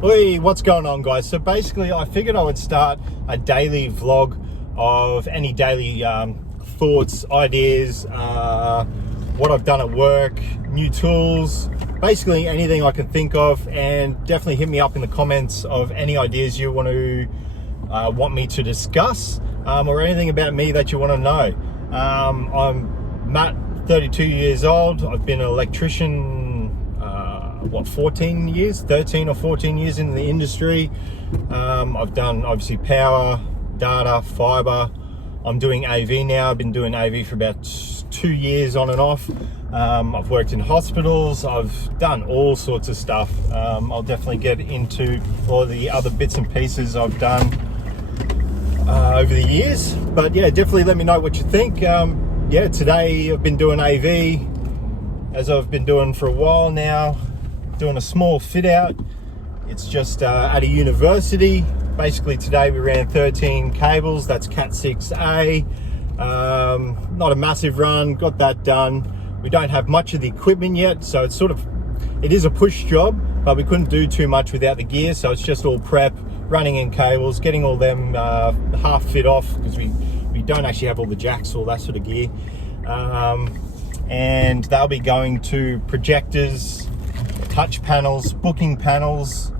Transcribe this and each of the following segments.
Hey, what's going on, guys? So basically I figured I would start a daily vlog of any daily thoughts, ideas, what I've done at work, new tools, basically anything I can think of. And definitely hit me up in the comments of any ideas you want me to discuss, or anything about me that you want to know. I'm Matt, 32 years old. I've been an electrician 13 or 14 years in the industry. I've done obviously power, data, fiber. I'm doing AV now. I've been doing AV for about 2 years on and off. I've worked in hospitals. I've done all sorts of stuff. I'll definitely get into all the other bits and pieces I've done over the years, but yeah, definitely let me know what you think. Yeah, today I've been doing AV as I've been doing for a while now, doing a small fit out. It's just at a university. Basically today we ran 13 cables. That's Cat 6A. Not a massive run, got that done. We don't have much of the equipment yet, so it is a push job, but we couldn't do too much without the gear, so it's just all prep, running in cables, getting all them half fit off, because we don't actually have all the jacks, all that sort of gear. And they'll be going to projectors, touch panels, booking panels,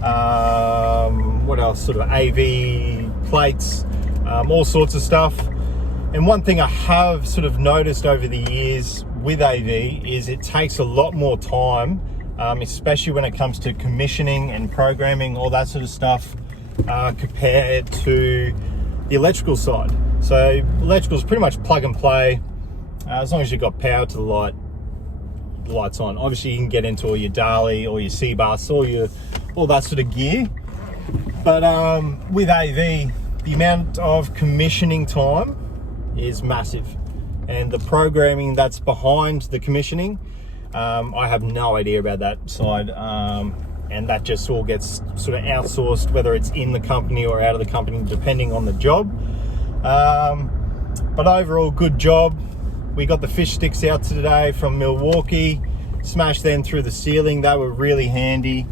what else, sort of AV plates, all sorts of stuff. And one thing I have sort of noticed over the years with AV is it takes a lot more time, especially when it comes to commissioning and programming, all that sort of stuff, compared to the electrical side. So electrical is pretty much plug and play. As long as you've got power to the light's on. Obviously you can get into all your Dali, or your C-bus, all that sort of gear. But with AV, the amount of commissioning time is massive, and the programming that's behind the commissioning, I have no idea about that side, and that just all gets sort of outsourced, whether it's in the company or out of the company, depending on the job. But overall, good job. We got the fish sticks out today from Milwaukee, smashed them through the ceiling. They were really handy,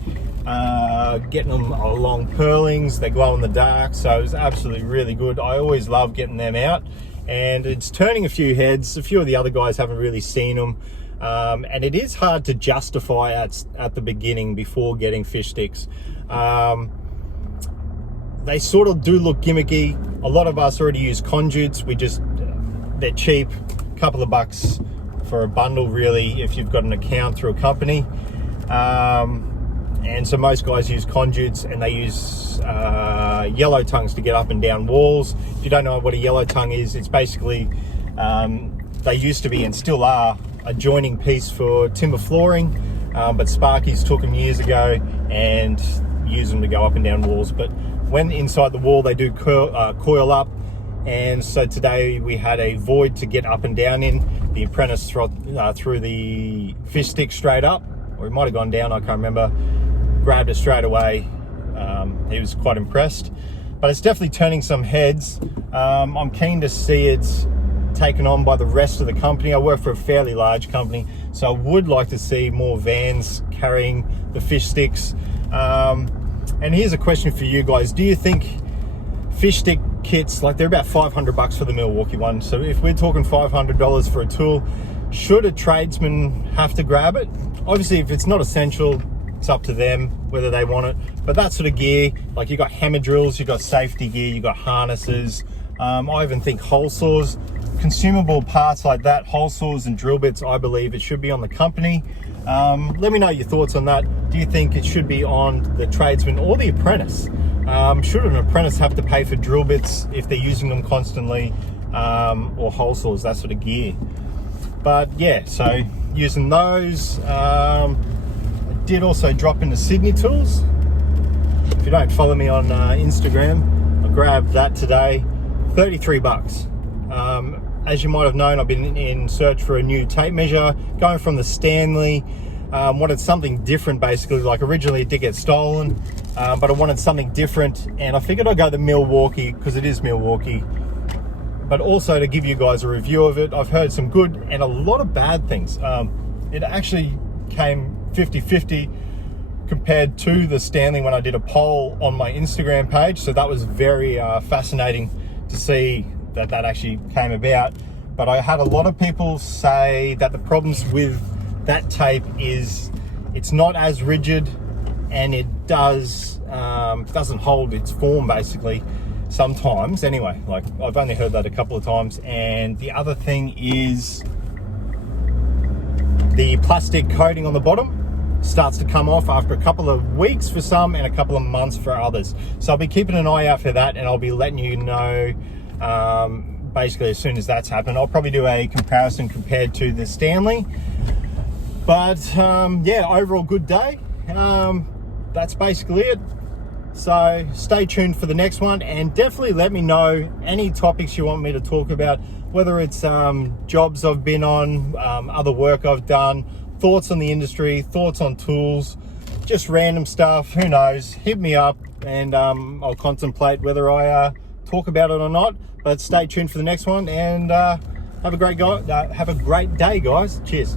getting them along purlings. They glow in the dark, so it was absolutely really good. I always love getting them out, and it's turning a few heads. A few of the other guys haven't really seen them, and it is hard to justify at the beginning before getting fish sticks. They sort of do look gimmicky. A lot of us already use conduits. They're cheap, couple of bucks for a bundle really if you've got an account through a company. And so most guys use conduits, and they use yellow tongues to get up and down walls. If you don't know what a yellow tongue is, it's basically, they used to be and still are a joining piece for timber flooring, but Sparkies took them years ago and use them to go up and down walls. But when inside the wall, they do coil up. And so today we had a void to get up and down in. The apprentice threw the fish stick straight up, or it might have gone down, I can't remember. Grabbed it straight away. He was quite impressed, but it's definitely turning some heads. I'm keen to see it taken on by the rest of the company. I work for a fairly large company, so I would like to see more vans carrying the fish sticks. And here's a question for you guys. Do you think fish stick kits, like, they're about 500 bucks for the Milwaukee one, so if we're talking $500 for a tool, should a tradesman have to grab it? Obviously if it's not essential, it's up to them whether they want it, but that sort of gear, like, you got hammer drills, you got safety gear, you got harnesses, I even think hole saws, consumable parts like that, hole saws and drill bits, I believe it should be on the company. Let me know your thoughts on that. Do you think it should be on the tradesman or the apprentice? Should an apprentice have to pay for drill bits if they're using them constantly, or hole saws, that sort of gear? But yeah, so using those. I did also drop into Sydneytools. If you don't follow me on Instagram, I grabbed that today, 33 bucks. As you might have known, I've been in search for a new tape measure, going from the Stanley. Wanted something different, basically. Like, originally it did get stolen, but I wanted something different, and I figured I'd go the Milwaukee, because it is Milwaukee, but also to give you guys a review of it. I've heard some good and a lot of bad things. It actually came 50-50 compared to the Stanley when I did a poll on my Instagram page. So that was very fascinating to see that actually came about. But I had a lot of people say that the problems with that tape is it's not as rigid, and it doesn't hold its form basically sometimes. Anyway, like I've only heard that a couple of times. And the other thing is the plastic coating on the bottom starts to come off after a couple of weeks for some and a couple of months for others. So I'll be keeping an eye out for that, and I'll be letting you know basically as soon as that's happened. I'll probably do a comparison compared to the Stanley. But yeah, overall good day. That's basically it. So stay tuned for the next one, and definitely let me know any topics you want me to talk about, whether it's jobs I've been on, other work I've done, thoughts on the industry, thoughts on tools, just random stuff. Who knows? Hit me up, and I'll contemplate whether I talk about it or not. But stay tuned for the next one, and have a great day, guys. Cheers.